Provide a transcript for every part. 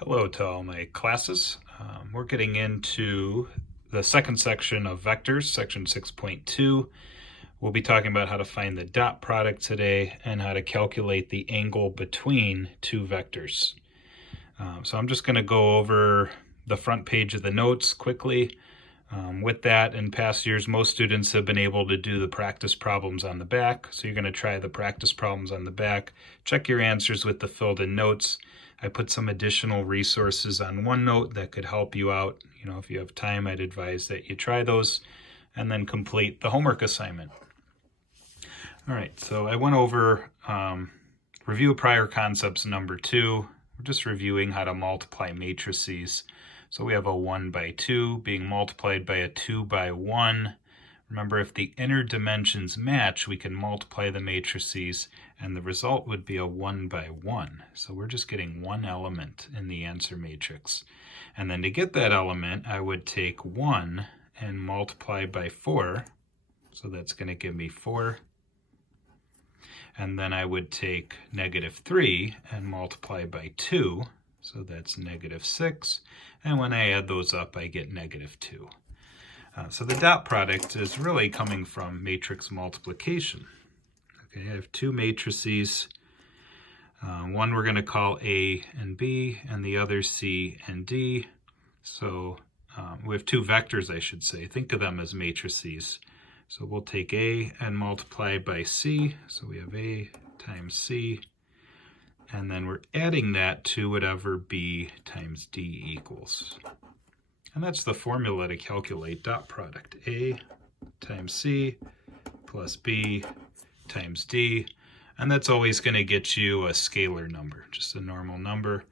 Hello to all my classes. We're getting into the second section of vectors, section 6.2. We'll be talking about how to find the dot product today and how to calculate the angle between two vectors. So I'm just going to go over the front page of the notes quickly. With that, in past years, most students have been able to do the practice problems on the back. So you're going to try the practice problems on the back. Check your answers with the filled in notes. I put some additional resources on OneNote that could help you out. If you have time, I'd advise that you try those and then complete the homework assignment. All right, so I went over review prior concepts number 2. We're just reviewing how to multiply matrices. So we have a 1 by 2 being multiplied by a 2 by 1. Remember, if the inner dimensions match, we can multiply the matrices, and the result would be a 1 by 1. So we're just getting one element in the answer matrix. And then to get that element, I would take 1 and multiply by 4. So that's going to give me 4. And then I would take -3 and multiply by 2. So that's -6. And when I add those up, I get -2. So the dot product is really coming from matrix multiplication. Okay, I have two matrices. One we're going to call A and B, and the other C and D. So we have two vectors, I should say. Think of them as matrices. So we'll take A and multiply by C. So we have A times C. And then we're adding that to whatever B times D equals. And that's the formula to calculate dot product. A times C plus B times D. And that's always going to get you a scalar number, just a normal number.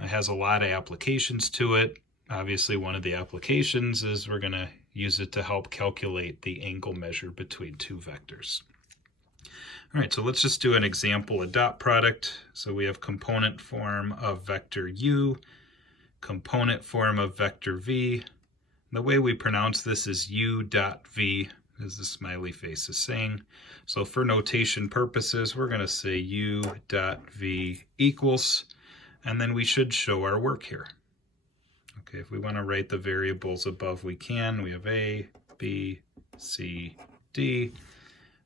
It has a lot of applications to it. Obviously, one of the applications is we're going to use it to help calculate the angle measure between two vectors. All right, so let's just do an example of dot product. So we have component form of vector U, component form of vector V. The way we pronounce this is U dot V, as the smiley face is saying. So for notation purposes, we're going to say U dot V equals, and then we should show our work here. Okay, if we want to write the variables above, we can. We have A, B, C, D.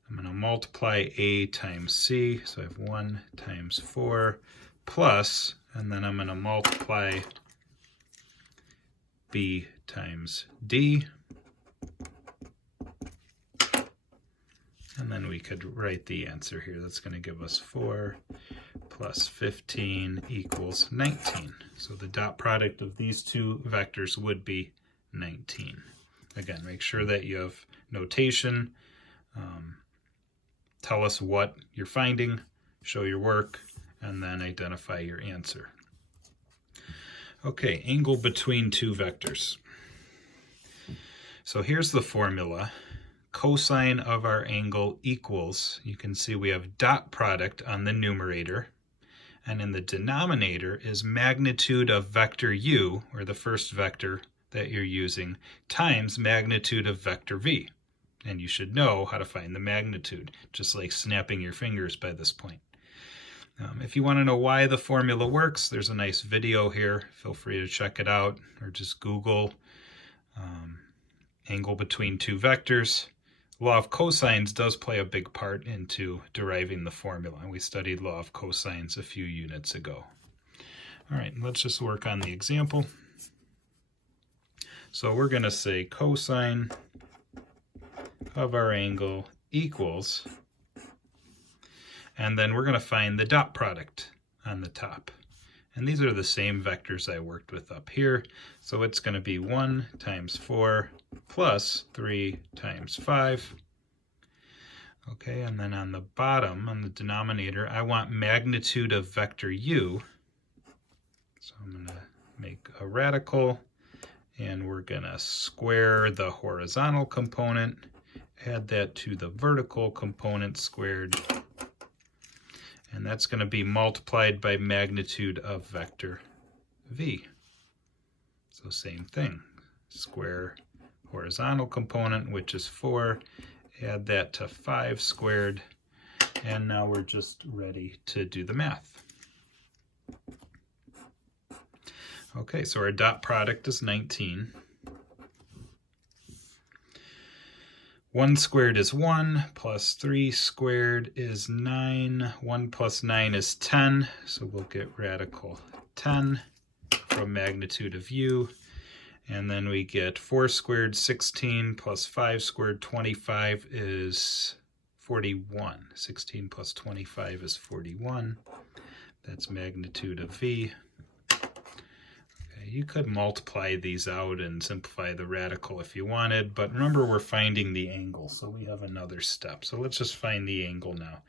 I'm going to multiply A times C, so I have 1 times 4 plus, and then I'm going to multiply B times D. And then we could write the answer here. That's going to give us 4 plus 15 equals 19. So the dot product of these two vectors would be 19. Again, make sure that you have notation. Tell us what you're finding, show your work, and then identify your answer. Okay, angle between two vectors. So here's the formula. Cosine of our angle equals, you can see we have dot product on the numerator, and in the denominator is magnitude of vector U, or the first vector that you're using, times magnitude of vector V. And you should know how to find the magnitude, just like snapping your fingers by this point. If you want to know why the formula works, there's a nice video here. Feel free to check it out, or just Google angle between two vectors. Law of cosines does play a big part into deriving the formula. We studied law of cosines a few units ago. All right, let's just work on the example. So we're going to say cosine of our angle equals, and then we're going to find the dot product on the top. And these are the same vectors I worked with up here. So it's going to be 1 times 4 plus 3 times 5. Okay, and then on the bottom, on the denominator, I want magnitude of vector U. So I'm going to make a radical, and we're going to square the horizontal component, add that to the vertical component squared, and that's going to be multiplied by magnitude of vector V. So same thing, square horizontal component, which is 4, add that to 5 squared, and now we're just ready to do the math. Okay, so our dot product is 19. 1 squared is 1, plus 3 squared is 9. 1 plus 9 is 10, so we'll get radical 10 from magnitude of u. And then we get 4 squared 16 plus 5 squared 25 is 41. 16 plus 25 is 41. That's magnitude of v. You could multiply these out and simplify the radical if you wanted, but remember we're finding the angle, so we have another step. So let's just find the angle now.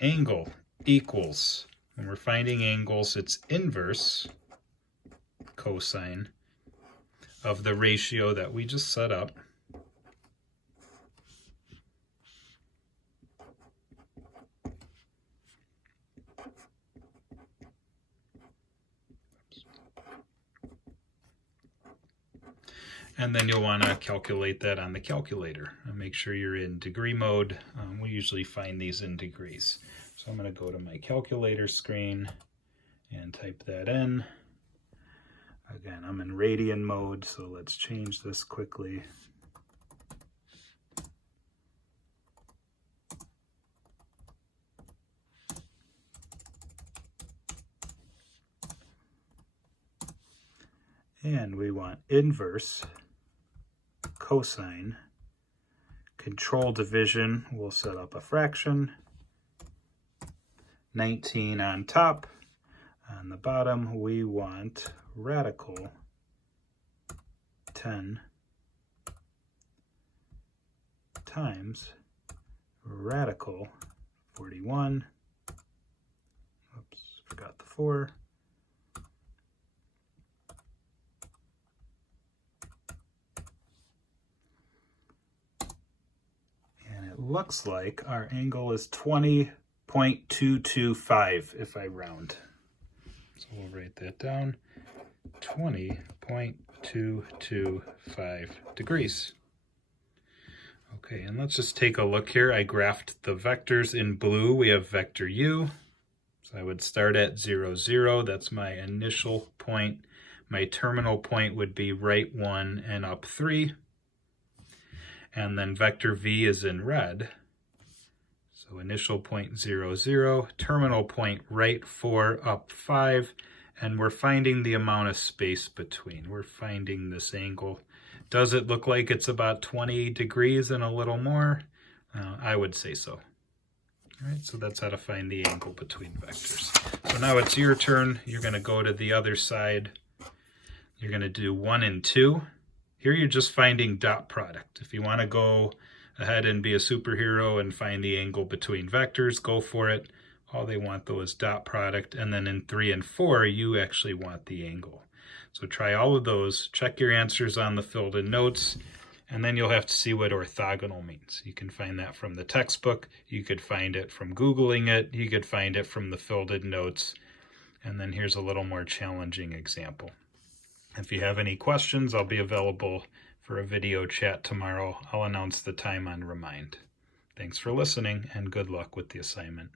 Angle equals, when we're finding angles, it's inverse cosine of the ratio that we just set up. And then you'll want to calculate that on the calculator and make sure you're in degree mode. We usually find these in degrees. So I'm going to go to my calculator screen and type that in. Again, I'm in radian mode, so let's change this quickly. And we want inverse cosine. Control division, we'll set up a fraction. 19 on top. On the bottom, we want radical 10 times radical 41. Oops, forgot the 4. Looks like our angle is 20.225 if I round. So we'll write that down, 20.225 degrees. Okay, and let's just take a look here. I graphed the vectors in blue. We have vector u. So I would start at 0, 0. That's my initial point. My terminal point would be right 1 and up 3. And then vector v is in red. So initial point 0, 0, terminal point right 4, up 5, and we're finding the amount of space between. We're finding this angle. Does it look like it's about 20 degrees and a little more? I would say so. All right, so that's how to find the angle between vectors. So now it's your turn. You're going to go to the other side. You're going to do 1 and 2. Here you're just finding dot product. If you want to go ahead and be a superhero and find the angle between vectors, go for it. All they want though is dot product. And then in 3 and 4, you actually want the angle. So try all of those, check your answers on the filled in notes, and then you'll have to see what orthogonal means. You can find that from the textbook, you could find it from Googling it, you could find it from the filled in notes, and then here's a little more challenging example. If you have any questions, I'll be available for a video chat tomorrow. I'll announce the time on Remind. Thanks for listening, and good luck with the assignment.